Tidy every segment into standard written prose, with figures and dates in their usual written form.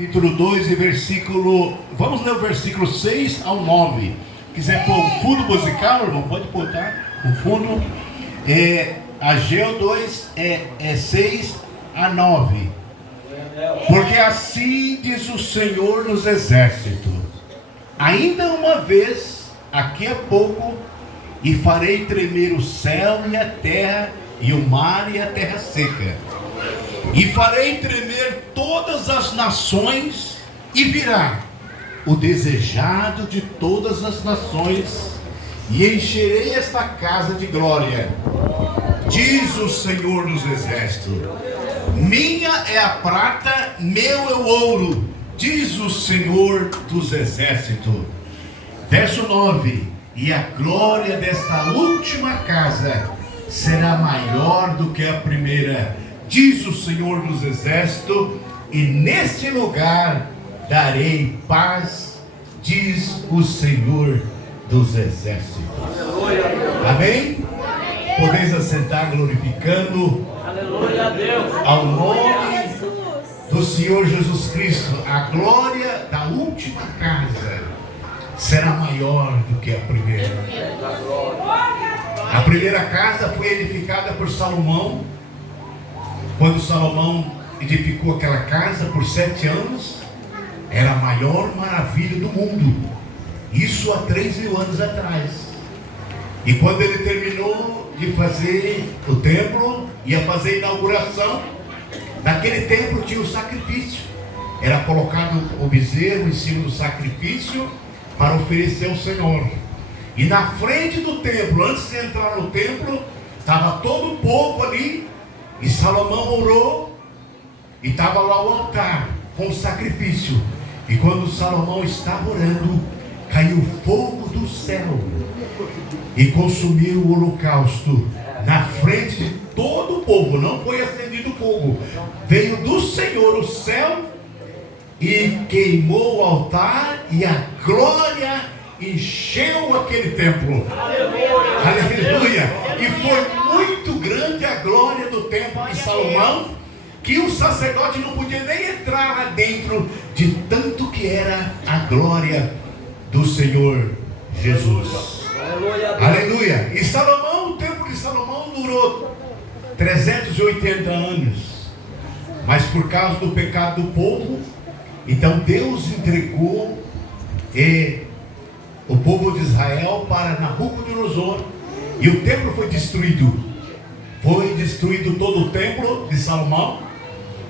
capítulo 2 e versículo... Vamos ler o versículo 6 ao 9. Quiser pôr o fundo musical, irmão, pode botar o fundo. Ageu 2 é 6 a 9. Porque assim diz o Senhor dos Exércitos: ainda uma vez, aqui a pouco, e farei tremer o céu e a terra, e o mar e a terra seca, e farei tremer todas as nações, e virá o desejado de todas as nações, e encherei esta casa de glória, diz o Senhor dos Exércitos. Minha é a prata, meu é o ouro, diz o Senhor dos Exércitos. Verso 9: e a glória desta última casa será maior do que a primeira, diz o Senhor dos Exércitos, e neste lugar darei paz, diz o Senhor dos Exércitos. Amém? Podeis assentar glorificando ao nome do Senhor Jesus Cristo. A glória da última casa será maior do que a primeira. A primeira casa foi edificada por Salomão. Quando Salomão edificou aquela casa por 7 anos, era a maior maravilha do mundo. Isso há 3.000 anos atrás. E quando ele terminou de fazer o templo, ia fazer a inauguração, naquele templo tinha o sacrifício. Era colocado o bezerro em cima do sacrifício para oferecer ao Senhor. E na frente do templo, antes de entrar no templo, estava todo o povo ali. E Salomão orou, e estava lá o altar com o sacrifício. E quando Salomão estava orando, caiu fogo do céu e consumiu o holocausto na frente de todo o povo. Não foi acendido fogo, veio do Senhor o céu e queimou o altar, e a glória encheu aquele templo. Aleluia! E foi muito grande a glória do templo de Salomão, que o sacerdote não podia nem entrar lá dentro, de tanto que era a glória do Senhor Jesus. Aleluia! E Salomão, o templo de Salomão durou 380 anos, mas por causa do pecado do povo, então Deus entregou o povo de Israel para Nabucodonosor, e o templo foi destruído. Foi destruído todo o templo de Salomão,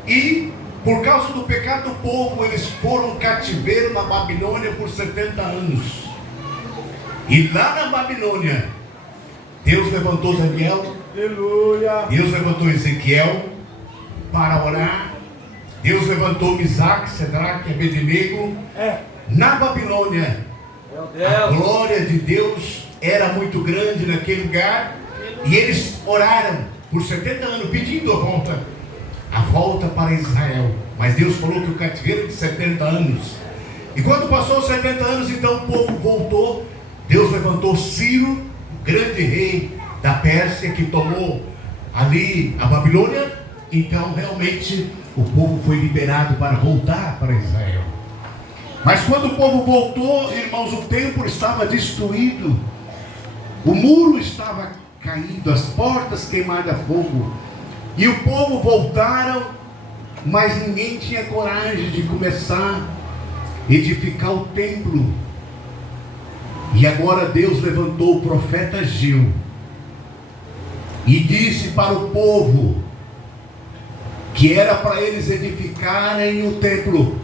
e por causa do pecado do povo, eles foram cativeiro na Babilônia por 70 anos. E lá na Babilônia, Deus levantou Daniel, aleluia. Deus levantou Ezequiel para orar. Deus levantou Misaque, Sedraque e Abednego. Na Babilônia, a glória de Deus era muito grande naquele lugar, e eles oraram por 70 anos pedindo a volta para Israel. Mas Deus falou que o cativeiro é de 70 anos. E quando passou os 70 anos, então o povo voltou. Deus levantou Ciro, o grande rei da Pérsia, que tomou ali a Babilônia. Então realmente o povo foi liberado para voltar para Israel. Mas quando o povo voltou, irmãos, o templo estava destruído, o muro estava caído, as portas queimadas a fogo, e o povo voltaram, mas ninguém tinha coragem de começar a edificar o templo. E agora Deus levantou o profeta Ageu e disse para o povo que era para eles edificarem o templo,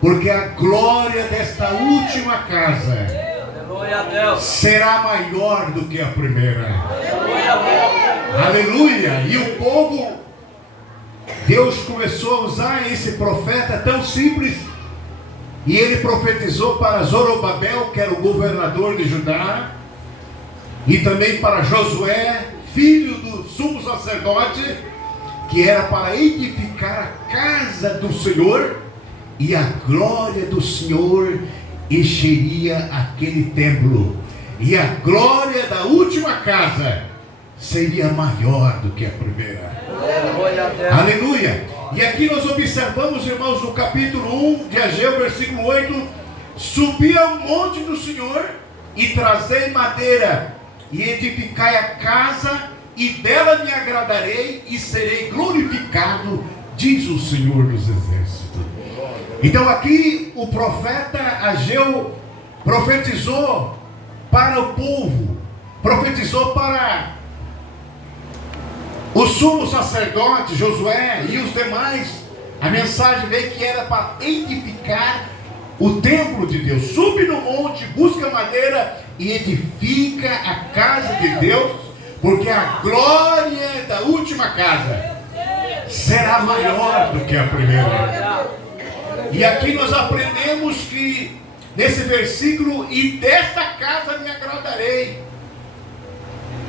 porque a glória desta última casa será maior do que a primeira. Aleluia! E o povo, Deus começou a usar esse profeta tão simples, e ele profetizou para Zorobabel, que era o governador de Judá, e também para Josué, filho do sumo sacerdote, que era para edificar a casa do Senhor, e a glória do Senhor encheria aquele templo, e a glória da última casa seria maior do que a primeira. Aleluia! E aqui nós observamos, irmãos, no capítulo 1 de Ageu, versículo 8: subi ao monte do Senhor e trazei madeira, e edificai a casa, e dela me agradarei e serei glorificado, diz o Senhor dos Exércitos. Então aqui o profeta Ageu profetizou para o povo, profetizou para o sumo sacerdote Josué e os demais. A mensagem veio que era para edificar o templo de Deus. Sube no monte, busca madeira e edifica a casa de Deus, porque a glória da última casa será maior do que a primeira. E aqui nós aprendemos que nesse versículo: e desta casa me agradarei.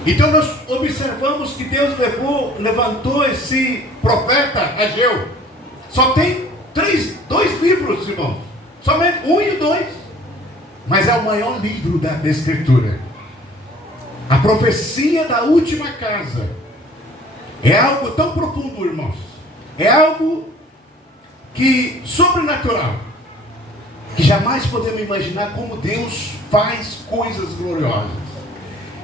Então nós observamos que Deus levantou esse profeta Ageu. Só tem dois livros, irmão. Somente 1 e 2. Mas é o maior livro da Escritura. A profecia da última casa é algo tão profundo, irmãos. É algo que sobrenatural, que jamais podemos imaginar como Deus faz coisas gloriosas.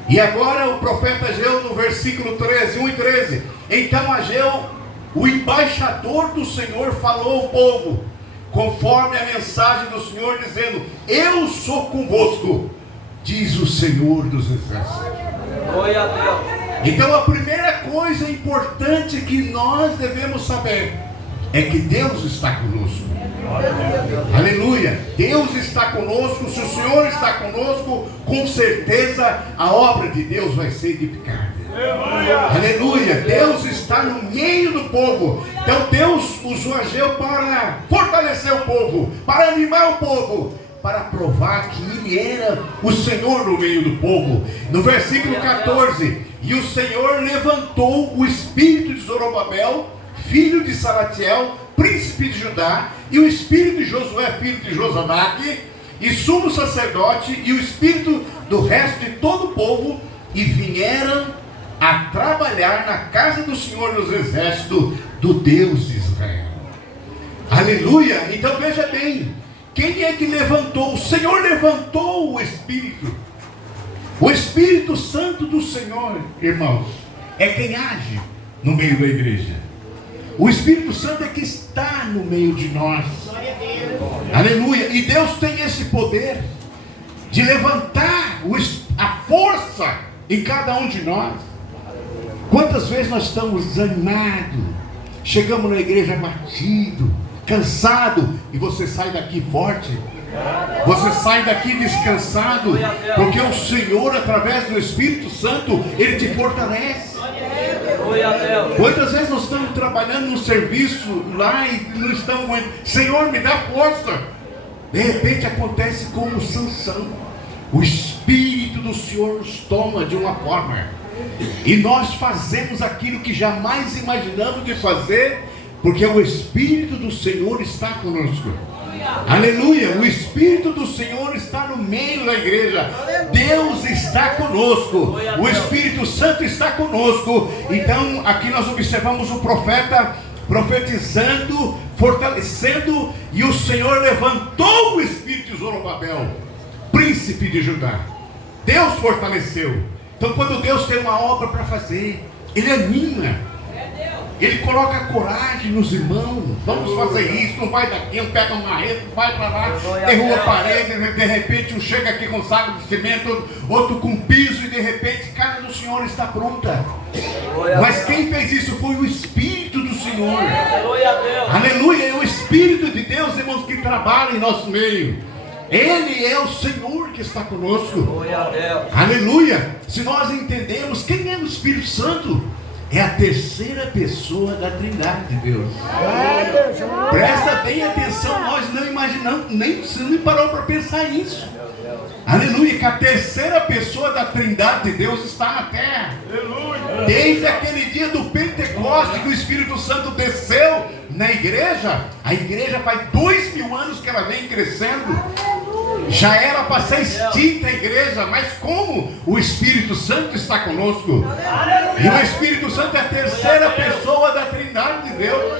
E agora o profeta Ageu, no versículo 13, 1 e 13: então Ageu, o embaixador do Senhor, falou ao povo conforme a mensagem do Senhor, dizendo: eu sou convosco, diz o Senhor dos Exércitos. Glória a Deus. Então a primeira coisa importante que nós devemos saber é que Deus está conosco. Aleluia. Deus está conosco. Se o Senhor está conosco, com certeza a obra de Deus vai ser edificada. Aleluia. Deus está no meio do povo. Então Deus usou Ageu para fortalecer o povo, para animar o povo, para provar que Ele era o Senhor no meio do povo. No versículo 14: e o Senhor levantou o espírito de Zorobabel, filho de Salatiel, príncipe de Judá, e o espírito de Josué, filho de Josadaque, e sumo sacerdote, e o espírito do resto de todo o povo, e vieram a trabalhar na casa do Senhor dos Exércitos, do Deus de Israel. Aleluia. Então veja bem, quem é que levantou? O Senhor levantou o Espírito. O Espírito Santo do Senhor, irmãos, é quem age no meio da igreja. O Espírito Santo é que está no meio de nós. Aleluia. E Deus tem esse poder de levantar a força em cada um de nós. Quantas vezes nós estamos desanimados, chegamos na igreja abatido, cansado, e você sai daqui forte, você sai daqui descansado, porque o Senhor, através do Espírito Santo, Ele te fortalece. Quantas vezes nós estamos trabalhando no serviço lá e não estamos, Senhor, me dá força. De repente acontece como Sansão, o Espírito do Senhor nos toma de uma forma, e nós fazemos aquilo que jamais imaginamos de fazer, porque o Espírito do Senhor está conosco. Aleluia. O Espírito do Senhor está no meio da igreja. Deus está conosco. O Espírito Santo está conosco. Então aqui nós observamos o profeta profetizando, fortalecendo, e o Senhor levantou o espírito de Zorobabel, príncipe de Judá. Deus fortaleceu. Então quando Deus tem uma obra para fazer, Ele anima, Ele coloca coragem nos irmãos. Vamos fazer isso, não vai daqui, não pega uma marreta, vai para lá, derruba a parede, de repente um chega aqui com um saco de cimento, outro com piso, e de repente a casa do Senhor está pronta. Mas quem fez isso foi o Espírito do Senhor. Aleluia. É o Espírito de Deus, irmãos, que trabalha em nosso meio. Ele é o Senhor que está conosco. Aleluia. Se nós entendemos quem é o Espírito Santo, é a terceira pessoa da Trindade de Deus. Presta bem atenção, nós não imaginamos, nem você nem parou para pensar nisso. Aleluia, que a terceira pessoa da Trindade de Deus está na terra. Desde aquele dia do Pentecoste, que o Espírito Santo desceu na igreja. A igreja faz 2000 anos que ela vem crescendo. Já era para ser extinta a igreja, mas como o Espírito Santo está conosco? E o Espírito Santo é a terceira pessoa da Trindade de Deus.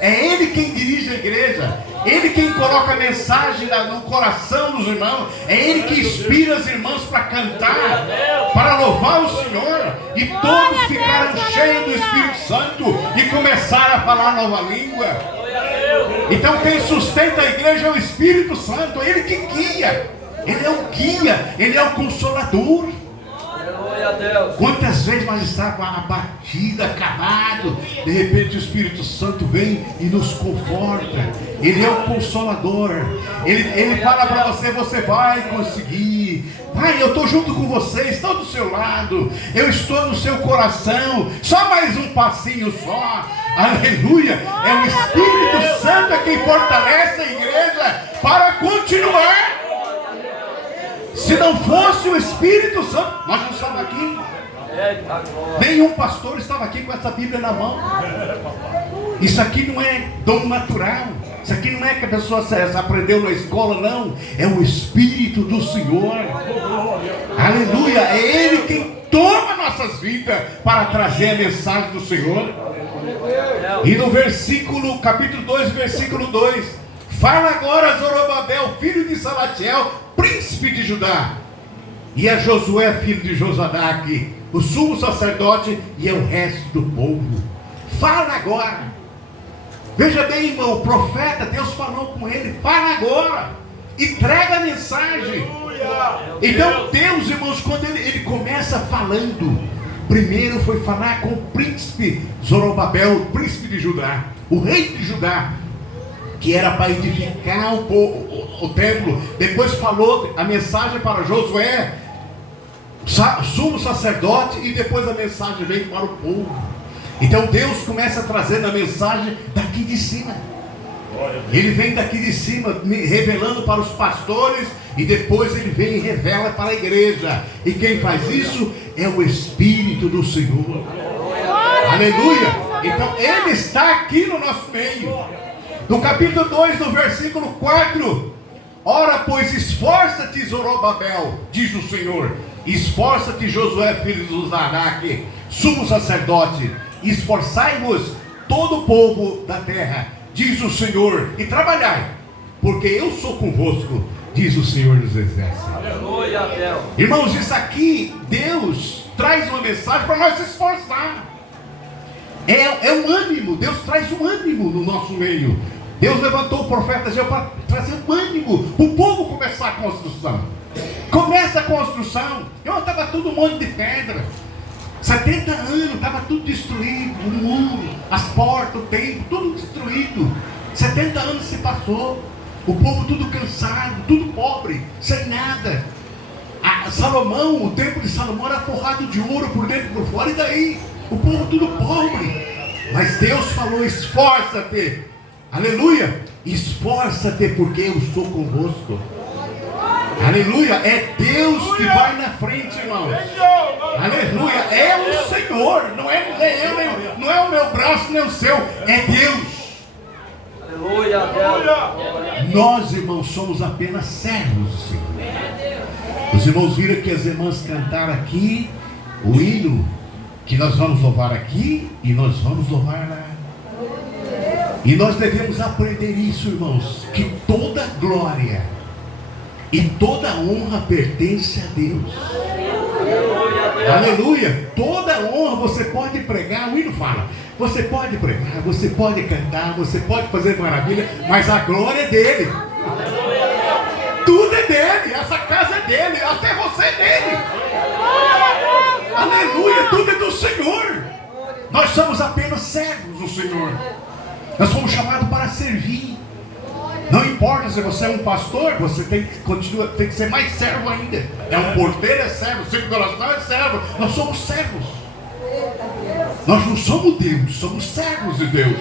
É Ele quem dirige a igreja. Ele quem coloca a mensagem no coração dos irmãos. É Ele que inspira os irmãos para cantar, para louvar o Senhor. E todos ficaram cheios do Espírito Santo e começaram a falar nova língua. Então quem sustenta a igreja é o Espírito Santo. É Ele que guia. Ele é o guia. Ele é o consolador. Quantas vezes nós estávamos abatidos, acabados, de repente o Espírito Santo vem e nos conforta. Ele é o consolador. Ele fala para você: você vai conseguir. Pai, eu estou junto com você, estou do seu lado, eu estou no seu coração. Só mais um passinho só. Aleluia. É o Espírito Santo quem fortalece a igreja para continuar. Se não fosse o Espírito Santo, nós não estávamos aqui. Nenhum pastor estava aqui com essa Bíblia na mão. Isso aqui não é dom natural. Isso aqui não é que a pessoa se aprendeu na escola, não. É o Espírito do Senhor. Aleluia. É Ele quem toma nossas vidas para trazer a mensagem do Senhor. E no versículo, capítulo 2, versículo 2: fala agora a Zorobabel, filho de Salatiel, príncipe de Judá, e a Josué, filho de Josadaque, o sumo sacerdote, e ao resto do povo. Fala agora. Veja bem, irmão, o profeta, Deus falou com ele: fala agora, entrega a mensagem. Então Deus, irmãos, quando ele começa falando, primeiro foi falar com o príncipe Zorobabel, o príncipe de Judá, o rei de Judá, que era para edificar o templo. Depois falou a mensagem para Josué, sumo sacerdote, e depois a mensagem veio para o povo. Então Deus começa trazendo a mensagem daqui de cima. Ele vem daqui de cima, revelando para os pastores, e depois ele vem e revela para a igreja. E quem faz isso é o Espírito do Senhor. Aleluia. Então Ele está aqui no nosso meio. No capítulo 2, no versículo 4: ora, pois, esforça-te, Zorobabel, diz o Senhor, esforça-te, Josué, filho de Josadaque, sumo sacerdote, esforçai-vos, todo o povo da terra, diz o Senhor, e trabalhai, porque eu sou convosco, diz o Senhor dos Exércitos. Irmãos, isso aqui, Deus traz uma mensagem para nós se esforçar. É um ânimo. Deus traz um ânimo no nosso meio. Deus levantou o profeta Geu para trazer um ânimo, para o povo começar a construção. Começa a construção. Estava tudo um monte de pedra. 70 anos, estava tudo destruído. O muro, as portas, o templo, tudo destruído. 70 anos se passou. O povo tudo cansado, tudo pobre, sem nada. Salomão, o templo de Salomão era forrado de ouro por dentro e por fora. E daí? O povo tudo pobre. Mas Deus falou: esforça-te. Aleluia. Esforça-te, porque eu sou convosco. Aleluia. É Deus que vai na frente, irmãos. Aleluia. É o Senhor. Não é eu, não é o meu braço, nem o seu. É Deus. Aleluia. Nós, irmãos, somos apenas servos do Senhor. Os irmãos viram que as irmãs cantaram aqui o hino, que nós vamos louvar aqui e nós vamos louvar lá. E nós devemos aprender isso, irmãos, que toda glória e toda honra pertence a Deus. Aleluia. Toda honra você pode pregar. O hino fala: você pode pregar, você pode cantar, você pode fazer maravilha, mas a glória é dele. Tudo é dele. Essa casa é dele. Até você é dele. Aleluia. Tudo é do Senhor. Nós somos apenas servos do Senhor. Nós somos chamados para servir. Não importa se você é um pastor, você tem que ser mais servo ainda. É um porteiro, é servo. Circulação é servo. Nós somos servos. Nós não somos Deus, somos servos de Deus.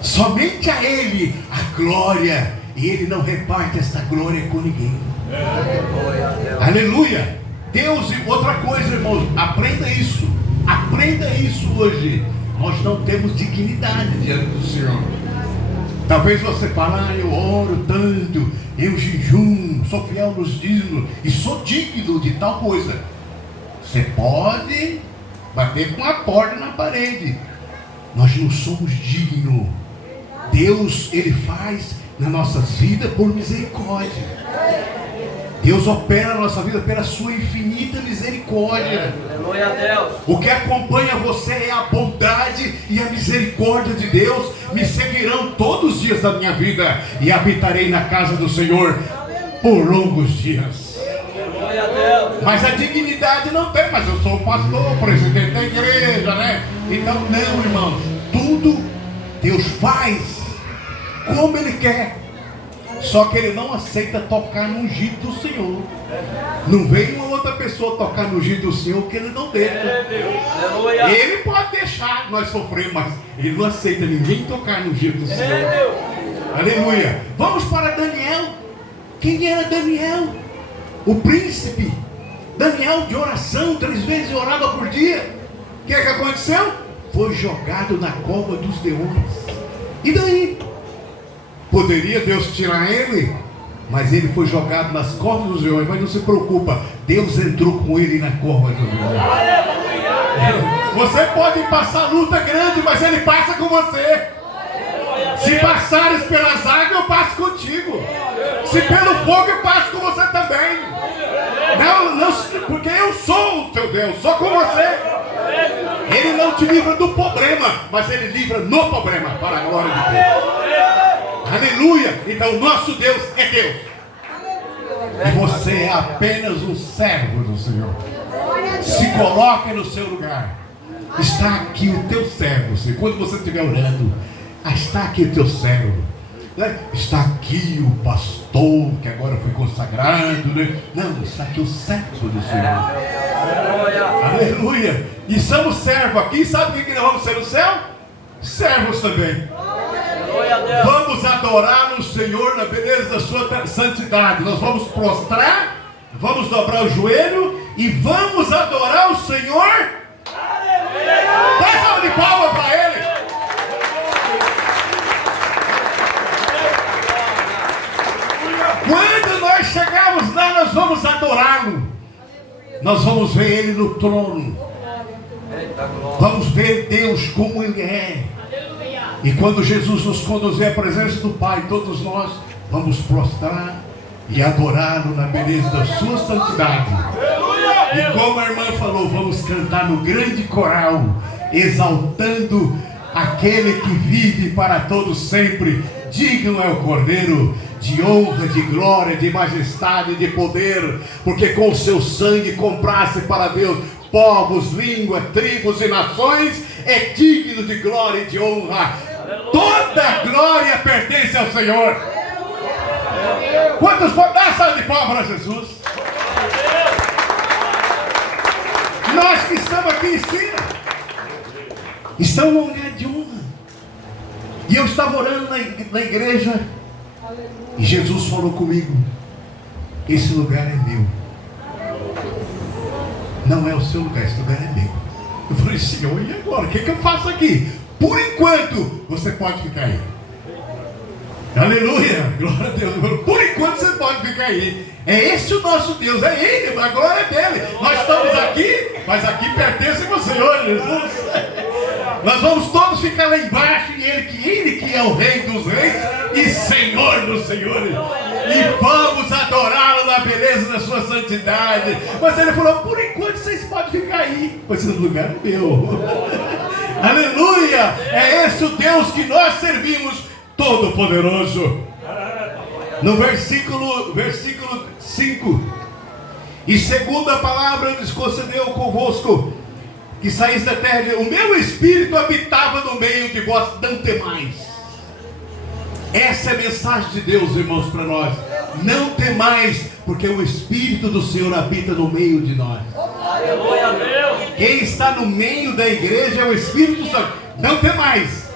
Somente a Ele a glória. E Ele não reparte essa glória com ninguém. Aleluia. Deus, e outra coisa, irmãos, aprenda isso. Aprenda isso hoje. Nós não temos dignidade diante do Senhor. Talvez você fale: eu oro tanto, eu jejum, sou fiel nos dízimos e sou digno de tal coisa. Você pode bater com a porta na parede. Nós não somos dignos. Deus, Ele faz na nossa vida por misericórdia. Deus opera na nossa vida pela sua infinita misericórdia. Aleluia a Deus. O que acompanha você é a bondade e a misericórdia de Deus. Me seguirão todos os dias da minha vida e habitarei na casa do Senhor por longos dias. Aleluia a Deus. Mas a dignidade não tem. Mas eu sou pastor, presidente da igreja, né? Então não, irmãos. Tudo Deus faz como Ele quer. Só que Ele não aceita tocar no ungido do Senhor. Não vem uma outra pessoa tocar no ungido do Senhor que Ele não deixa. Aleluia. Ele pode deixar nós sofrer, mas Ele não aceita ninguém tocar no ungido do Senhor. Aleluia. Vamos para Daniel. Quem era Daniel? O príncipe. Daniel de oração, 3 vezes orava por dia. O que é que aconteceu? Foi jogado na cova dos leões. E daí? Poderia Deus tirar ele? Mas ele foi jogado nas covas dos leões. Mas não se preocupa, Deus entrou com ele na cova dos leões. Você pode passar luta grande, mas Ele passa com você. Se passares pelas águas, eu passo contigo. Se pelo fogo, eu passo com você também. Não, porque eu sou o teu Deus, sou com você. Ele não te livra do problema, mas Ele livra no problema, para a glória de Deus. Aleluia! Então o nosso Deus é Deus. E você é apenas um servo do Senhor. Se coloque no seu lugar. Está aqui o teu servo, Senhor. Quando você estiver orando, está aqui o teu servo, né? Está aqui o pastor que agora foi consagrado, né? Não, está aqui o servo do Senhor. Aleluia! E somos servos aqui. Sabe o que nós vamos ser no céu? Servos também. Vamos adorar o Senhor na beleza da sua santidade. Nós vamos prostrar, vamos dobrar o joelho e vamos adorar o Senhor. Dá salva de palmas para Ele. Quando nós chegarmos lá, nós vamos adorá-lo. Nós vamos ver Ele no trono. Vamos ver Deus como Ele é. E quando Jesus nos conduzir à presença do Pai, todos nós vamos prostrar e adorá-lo na beleza da sua santidade. E como a irmã falou, vamos cantar no grande coral, exaltando aquele que vive para todos sempre. Digno é o Cordeiro, de honra, de glória, de majestade, de poder, porque com o seu sangue compraste para Deus povos, línguas, tribos e nações. É digno de glória e de honra. Toda glória pertence ao Senhor. Quantos podem dar salva de palmas para Jesus? Nós que estamos aqui em cima estamos num lugar de honra. E eu estava orando na igreja e Jesus falou comigo: esse lugar é meu. Não é o seu lugar, esse lugar é meu. Eu falei: Senhor, e agora? O que eu faço aqui? Por enquanto, você pode ficar aí. Aleluia, glória a Deus. Por enquanto você pode ficar aí. É esse o nosso Deus, é Ele, a glória é dele. Nós estamos aqui, mas aqui pertence ao Senhor Jesus. Nós vamos todos ficar lá embaixo, e Ele que é o Rei dos Reis e Senhor dos Senhores. E vamos adorá-lo na beleza da sua santidade. Mas Ele falou: por enquanto vocês podem ficar aí, pois esse lugar é meu. Aleluia! É esse o Deus que nós servimos, Todo-Poderoso. No versículo 5: e segundo a palavra nos concedeu convosco, que saís da terra, o meu espírito habitava no meio de vós, não temais. Essa é a mensagem de Deus, irmãos, para nós. Não temais, porque o Espírito do Senhor habita no meio de nós. Aleluia a Deus. Quem está no meio da igreja é o Espírito Santo. Não temais.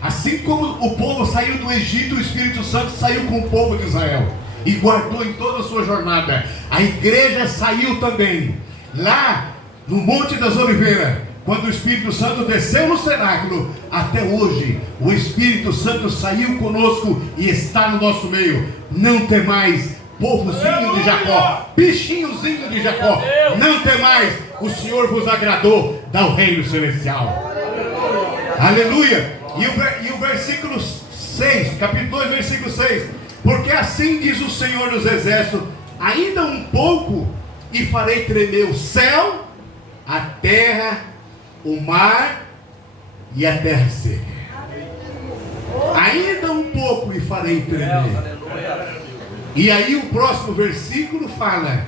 Assim como o povo saiu do Egito, o Espírito Santo saiu com o povo de Israel e guardou em toda a sua jornada. A igreja saiu também. Lá no Monte das Oliveiras, quando o Espírito Santo desceu no cenáculo, até hoje, o Espírito Santo saiu conosco e está no nosso meio. Não temais, povozinho de Jacó, bichinhozinho de Jacó, não temais, o Senhor vos agradou, dá o reino celestial. Aleluia. E o versículo 6, capítulo 2, versículo 6. Porque assim diz o Senhor dos Exércitos: ainda um pouco e farei tremer o céu, a terra, o mar e a terra seca. Ainda um pouco e farei tremer. E aí o próximo versículo fala: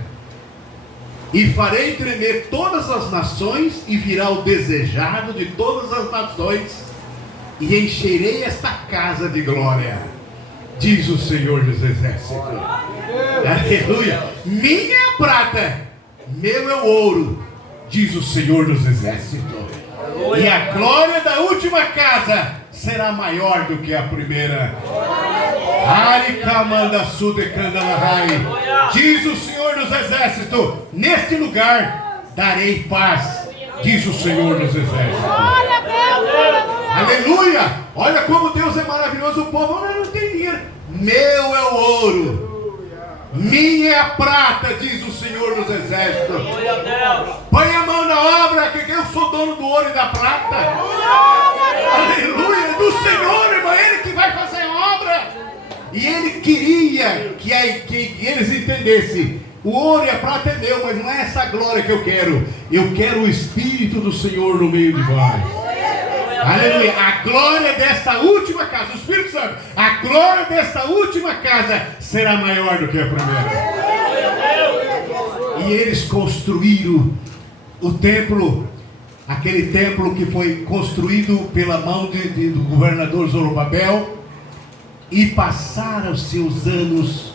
e farei tremer todas as nações, e virá o desejado de todas as nações, e encherei esta casa de glória, diz o Senhor dos Exércitos. Aleluia. Minha é a prata, meu é o ouro, diz o Senhor dos Exércitos. E a glória da última casa será maior do que a primeira. Diz o Senhor dos Exércitos: neste lugar darei paz, diz o Senhor dos Exércitos. Aleluia. Olha como Deus é maravilhoso. O povo não tem dinheiro. Meu é o ouro, minha é a prata, diz o Senhor dos Exércitos. Põe a mão na obra, que eu sou dono do ouro e da prata. Aleluia. Do Senhor, irmão, Ele que vai fazer a obra. E Ele queria que eles entendessem: o ouro e a prata é meu, mas não é essa glória que eu quero. Eu quero o Espírito do Senhor no meio de vós. Aleluia. A glória desta última casa, o Espírito Santo, a glória desta última casa será maior do que a primeira. E eles construíram o templo, aquele templo que foi construído pela mão do governador Zorobabel. E passaram os seus anos.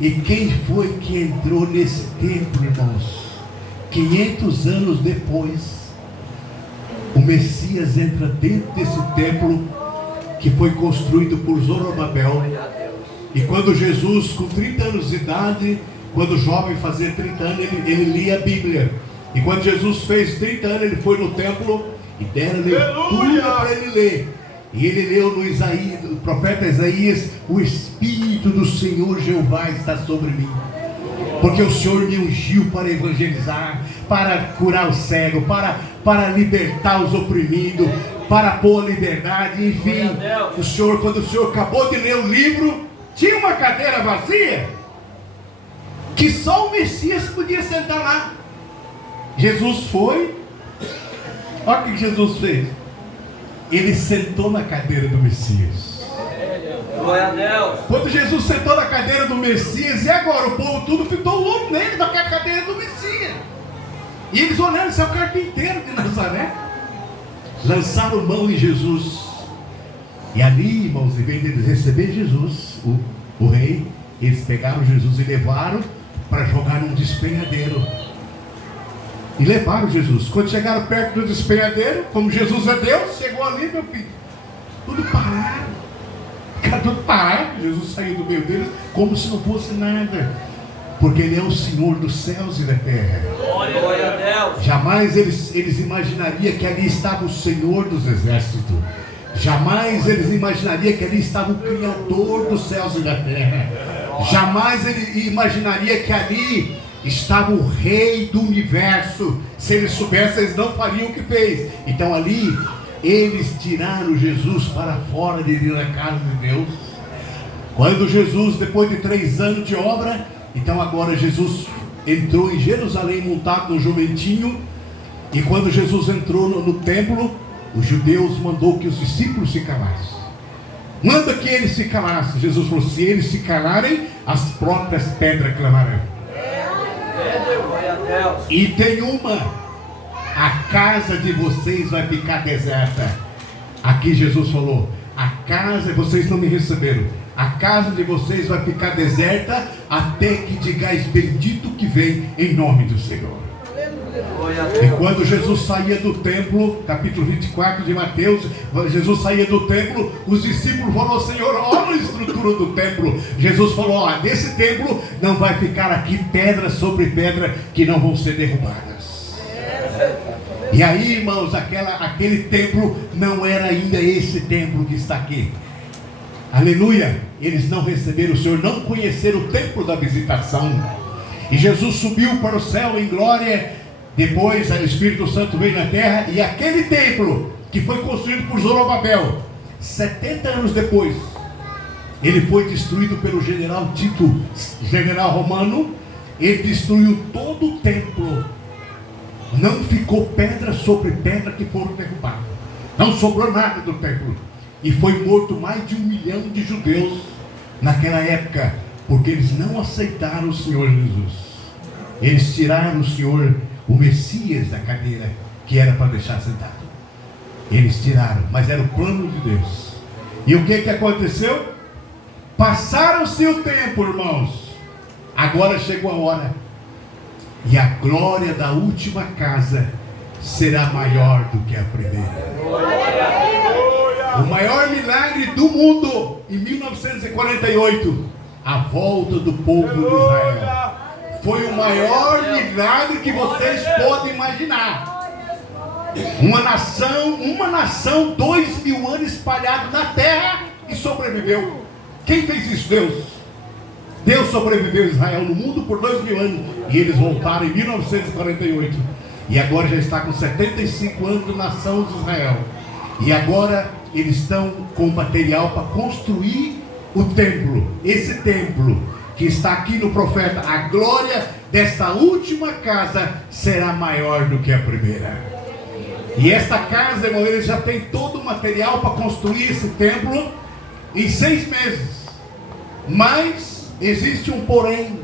E quem foi que entrou nesse templo, irmãos? 500 anos depois, o Messias entra dentro desse templo que foi construído por Zorobabel. E quando Jesus, com 30 anos de idade, quando o jovem fazia 30 anos, ele lia a Bíblia. E quando Jesus fez 30 anos, ele foi no templo e deram leitura para ele ler. E ele leu no Isaías, o profeta Isaías: o Espírito do Senhor Jeová está sobre mim, porque o Senhor me ungiu para evangelizar, para curar o cego, para libertar os oprimidos, para pôr a liberdade. Enfim, o Senhor, quando o Senhor acabou de ler o livro, tinha uma cadeira vazia, que só o Messias podia sentar lá. Jesus foi. Olha o que Jesus fez. Ele sentou na cadeira do Messias. Glória a Deus. Quando Jesus sentou na cadeira do Messias, e agora o povo tudo ficou louco nele, na cadeira do Messias. E eles olharam: esse é o carpinteiro de Nazaré. Lançaram mão em Jesus. E ali, irmãos, em vez de eles receber Jesus, o rei, eles pegaram Jesus e levaram para jogar num despenhadeiro. E levaram Jesus. Quando chegaram perto do despenhadeiro, como Jesus é Deus, chegou ali, meu filho, tudo parado. Ficaram tudo parado. Jesus saiu do meio deles como se não fosse nada, porque Ele é o Senhor dos céus e da terra. Glória a Deus. Jamais eles imaginariam que ali estava o Senhor dos Exércitos. Jamais eles imaginariam que ali estava o Criador dos céus e da terra. Jamais ele imaginaria que ali estava o Rei do universo. Se eles soubessem, eles não fariam o que fez. Então ali, eles tiraram Jesus para fora de ir na casa de Deus. Quando Jesus, depois de 3 anos de obra, então agora Jesus entrou em Jerusalém montado no jumentinho. E quando Jesus entrou no templo, os judeus mandou que os discípulos se calassem. Manda que eles se calassem. Jesus falou: se eles se calarem, as próprias pedras clamarão. E tem uma: a casa de vocês vai ficar deserta. Aqui Jesus falou: a casa, vocês não me receberam, a casa de vocês vai ficar deserta até que digais: bendito que vem em nome do Senhor. E quando Jesus saía do templo, capítulo 24 de Mateus, Jesus saía do templo, os discípulos falaram: Senhor, olha a estrutura do templo. Jesus falou: ó, desse templo não vai ficar aqui pedra sobre pedra que não vão ser derrubadas. E aí, irmãos, aquele templo não era ainda esse templo que está aqui. Aleluia! Eles não receberam o Senhor, não conheceram o templo da visitação. E Jesus subiu para o céu em glória. Depois o Espírito Santo veio na terra. E aquele templo que foi construído por Zorobabel, 70 anos depois, ele foi destruído pelo general Tito, general romano. Ele destruiu todo o templo. Não ficou pedra sobre pedra que foram derrubadas. Não sobrou nada do templo. E foi morto mais de 1 milhão de judeus naquela época, porque eles não aceitaram o Senhor Jesus. Eles tiraram o Senhor, o Messias, da cadeira que era para deixar sentado. Eles tiraram, mas era o plano de Deus. E o que aconteceu? Passaram-se o tempo, irmãos. Agora chegou a hora. E a glória da última casa será maior do que a primeira. O maior milagre do mundo, em 1948, a volta do povo de Israel. Foi o maior milagre que vocês podem imaginar. Uma nação, 2000 anos espalhada na terra e sobreviveu. Quem fez isso? Deus. Deus sobreviveu Israel no mundo por 2000 anos. E eles voltaram em 1948. E agora já está com 75 anos de nação de Israel. E agora eles estão com material para construir o templo. Esse templo que está aqui no profeta. A glória desta última casa será maior do que a primeira. E esta casa, irmão, eles já tem todo o material para construir esse templo em 6 meses. Mas existe um porém.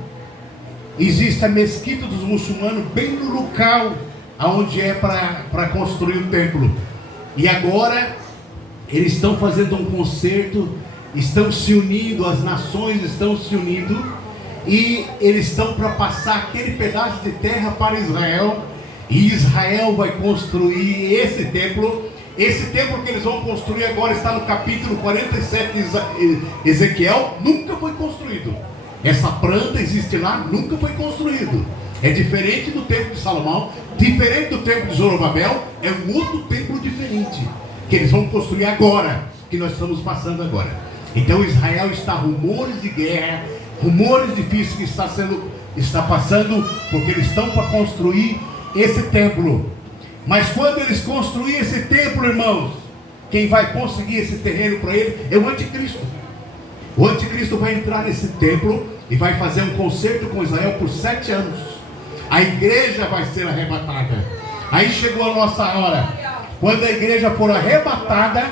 Existe a mesquita dos muçulmanos bem no local onde é para construir o templo. E agora eles estão fazendo um concerto, estão se unindo, as nações estão se unindo, e eles estão para passar aquele pedaço de terra para Israel. E Israel vai construir esse templo. Esse templo que eles vão construir agora está no capítulo 47 de Ezequiel. Nunca foi construído. Essa planta existe lá, nunca foi construído. É diferente do templo de Salomão, diferente do templo de Zorobabel. É um outro templo diferente que eles vão construir agora, que nós estamos passando agora. Então Israel está rumores de guerra, rumores difíceis que está passando, porque eles estão para construir esse templo. Mas quando eles construírem esse templo, irmãos, quem vai conseguir esse terreno para ele é o anticristo. O anticristo vai entrar nesse templo e vai fazer um concerto com Israel por 7 anos. A igreja vai ser arrebatada. Aí chegou a nossa hora. Quando a igreja for arrebatada,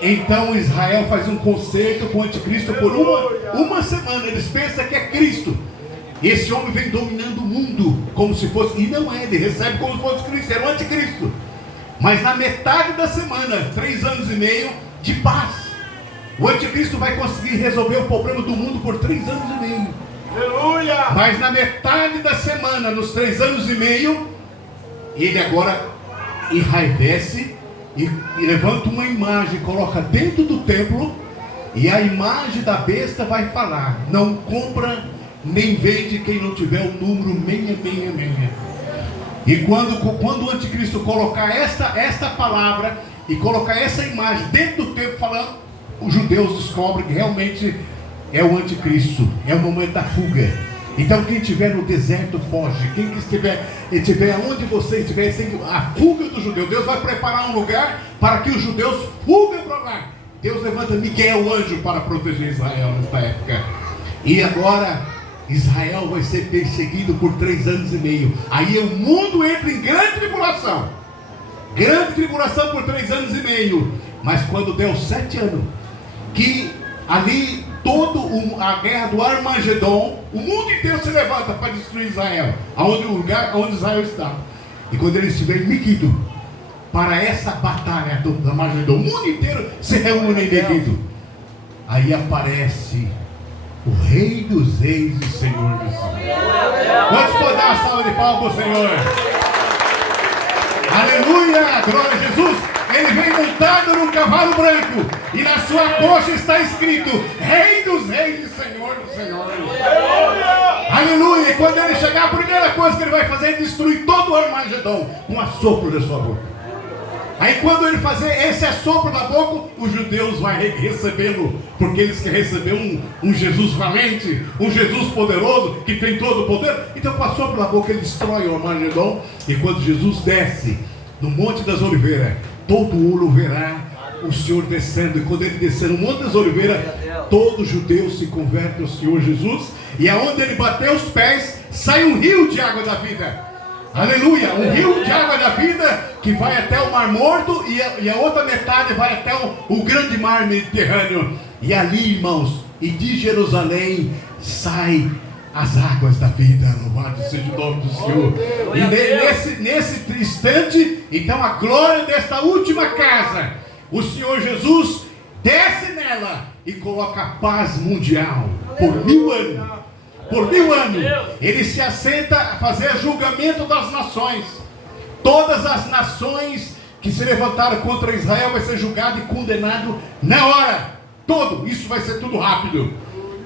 então Israel faz um concerto com o anticristo por uma semana. Eles pensam que é Cristo. Esse homem vem dominando o mundo como se fosse, e não é, ele recebe como se fosse Cristo, era o anticristo. Mas na metade da semana, 3 anos e meio de paz, o anticristo vai conseguir resolver o problema do mundo por 3 anos e meio. Aleluia! Mas na metade da semana, nos 3 anos e meio, ele agora enraivece e levanta uma imagem, coloca dentro do templo, e a imagem da besta vai falar: não compra nem vende quem não tiver o número 666. E quando o anticristo colocar esta palavra e colocar essa imagem dentro do templo falando, os judeus descobrem que realmente é o anticristo. É o momento da fuga. Então quem estiver no deserto foge. Quem estiver onde você estiver, a fuga do judeu. Deus vai preparar um lugar para que os judeus fugam para lá. Deus levanta Miguel, o anjo, para proteger Israel nesta época. E agora Israel vai ser perseguido por 3 anos e meio. Aí o mundo entra em grande tribulação. Grande tribulação por 3 anos e meio. Mas quando der os 7 anos, que ali a guerra do Armagedon, o mundo inteiro se levanta para destruir Israel, o lugar onde Israel está. E quando ele estiver Megido, para essa batalha do Armagedon, o mundo inteiro se reúne em Megido. Aí aparece o Rei dos Reis e Senhor dos Senhores. Vamos poder dar uma salva de palmas para o Senhor. Aleluia, glória a Jesus. Ele vem montado num cavalo branco, e na sua coxa está escrito: Rei dos Reis e Senhor dos Senhores. Aleluia. E quando ele chegar, a primeira coisa que ele vai fazer querer destruir todo o Armagedon com o assopro da sua boca. Aí quando ele fazer esse assopro da boca, os judeus vão recebê-lo, porque eles querem receber um Jesus valente, um Jesus poderoso, que tem todo o poder. Então com o assopro da boca ele destrói o Armagedon. E quando Jesus desce no Monte das Oliveiras, todo olho verá o Senhor descendo. E quando ele descer no Monte das Oliveiras, todo judeu se converte ao Senhor Jesus. E aonde ele bateu os pés, sai um rio de água da vida. Aleluia, um rio de água da vida que vai até o Mar Morto e a outra metade vai até o grande mar Mediterrâneo. E ali, irmãos, e de Jerusalém sai as águas da vida. Louvado seja o nome do Senhor. E nesse instante, então a glória desta última casa, o Senhor Jesus desce nela e coloca a paz mundial por 1000 anos. Por 1000 anos, ele se assenta a fazer julgamento das nações. Todas as nações que se levantaram contra Israel vai ser julgado e condenado na hora. Todo, isso vai ser tudo rápido.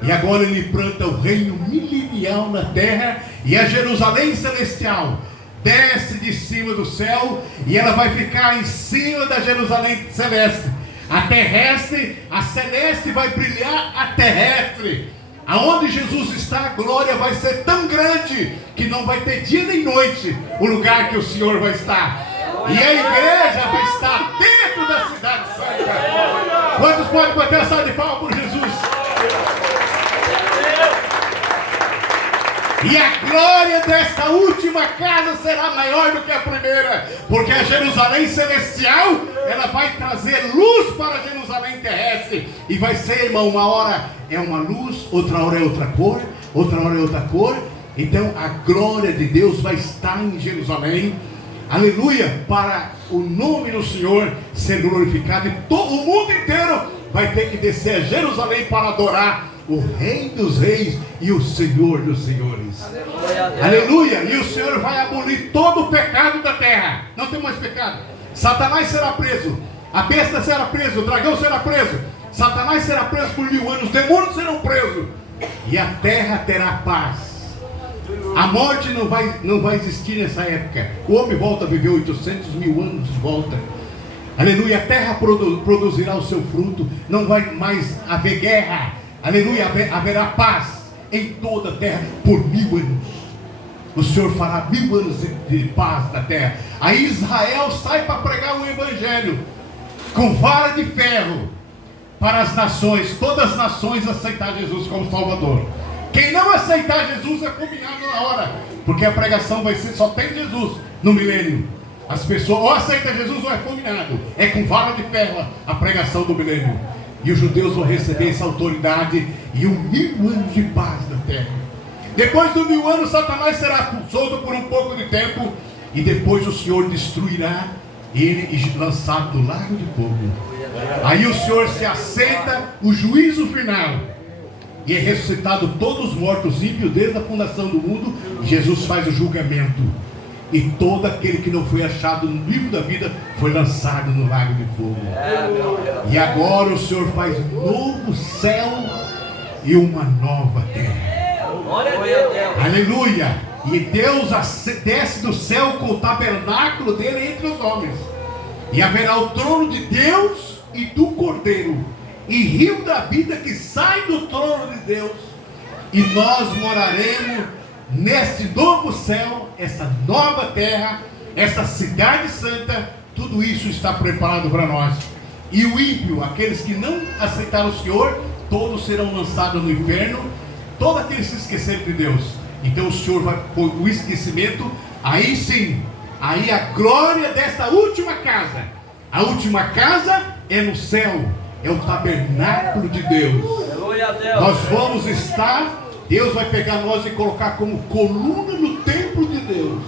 E agora ele planta o reino milenial na terra. E a Jerusalém celestial desce de cima do céu. E ela vai ficar em cima da Jerusalém celeste. A terrestre, a celeste vai brilhar a terrestre. Aonde Jesus está, a glória vai ser tão grande que não vai ter dia nem noite o lugar que o Senhor vai estar. E a igreja vai estar dentro da cidade santa. Quantos podem bater a salva de palmas por Jesus? E a glória desta última casa será maior do que a primeira, porque a Jerusalém celestial, ela vai trazer luz para a Jerusalém terrestre. E vai ser, irmão, uma hora é uma luz, outra hora é outra cor, outra hora é outra cor. Então a glória de Deus vai estar em Jerusalém. Aleluia, para o nome do Senhor ser glorificado. E todo o mundo inteiro vai ter que descer a Jerusalém para adorar o Rei dos Reis e o Senhor dos Senhores. Aleluia. E o Senhor vai abolir todo o pecado da terra. Não tem mais pecado. Satanás será preso, a besta será preso, o dragão será preso, Satanás será preso por 1000 anos, os demônios serão presos, e a terra terá paz. A morte não vai existir nessa época. O homem volta a viver 800.000 anos de volta. Aleluia. A terra produzirá o seu fruto. Não vai mais haver guerra. Aleluia. Haverá paz em toda a terra por 1000 anos. O Senhor fará 1000 anos de paz na terra. Aí Israel sai para pregar o evangelho com vara de ferro para as nações. Todas as nações aceitar Jesus como Salvador. Quem não aceitar Jesus é fulminado na hora, porque a pregação vai ser, só tem Jesus no milênio. As pessoas ou aceitam Jesus ou é fulminado. É com vara de ferro a pregação do milênio. E os judeus vão receber essa autoridade e 1000 anos de paz na terra. Depois dos 1000 anos, Satanás será solto por um pouco de tempo, e depois o Senhor destruirá ele e lançado no lago de fogo. Aí o Senhor se assenta o juízo final. E é ressuscitado todos os mortos ímpios desde a fundação do mundo. E Jesus faz o julgamento. E todo aquele que não foi achado no livro da vida foi lançado no lago de fogo. E agora o Senhor faz um novo céu e uma nova terra. Aleluia. E Deus desce do céu com o tabernáculo dele entre os homens. E haverá o trono de Deus e do Cordeiro, e rio da vida que sai do trono de Deus. E nós moraremos neste novo céu, essa nova terra, essa cidade santa. Tudo isso está preparado para nós. E o ímpio, aqueles que não aceitaram o Senhor, todos serão lançados no inferno. Todos aqueles que se esqueceram de Deus. Então o Senhor vai pôr o esquecimento. Aí sim, aí a glória desta última casa. A última casa é no céu. É o tabernáculo de Deus. Nós vamos estar, Deus vai pegar nós e colocar como coluna no templo de Deus.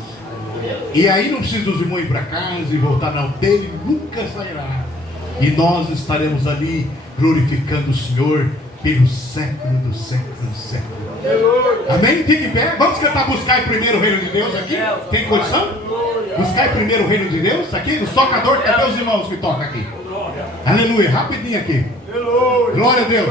E aí não precisa os irmãos ir para casa e voltar, não. Dele nunca sairá. E nós estaremos ali glorificando o Senhor pelo século dos séculos dos séculos. Amém? Fique em pé. Vamos cantar Buscar primeiro o reino de Deus aqui. Tem condição? Buscar primeiro o reino de Deus aqui. O tocador, cadê os irmãos que tocam aqui? Aleluia, rapidinho aqui. Glória a Deus.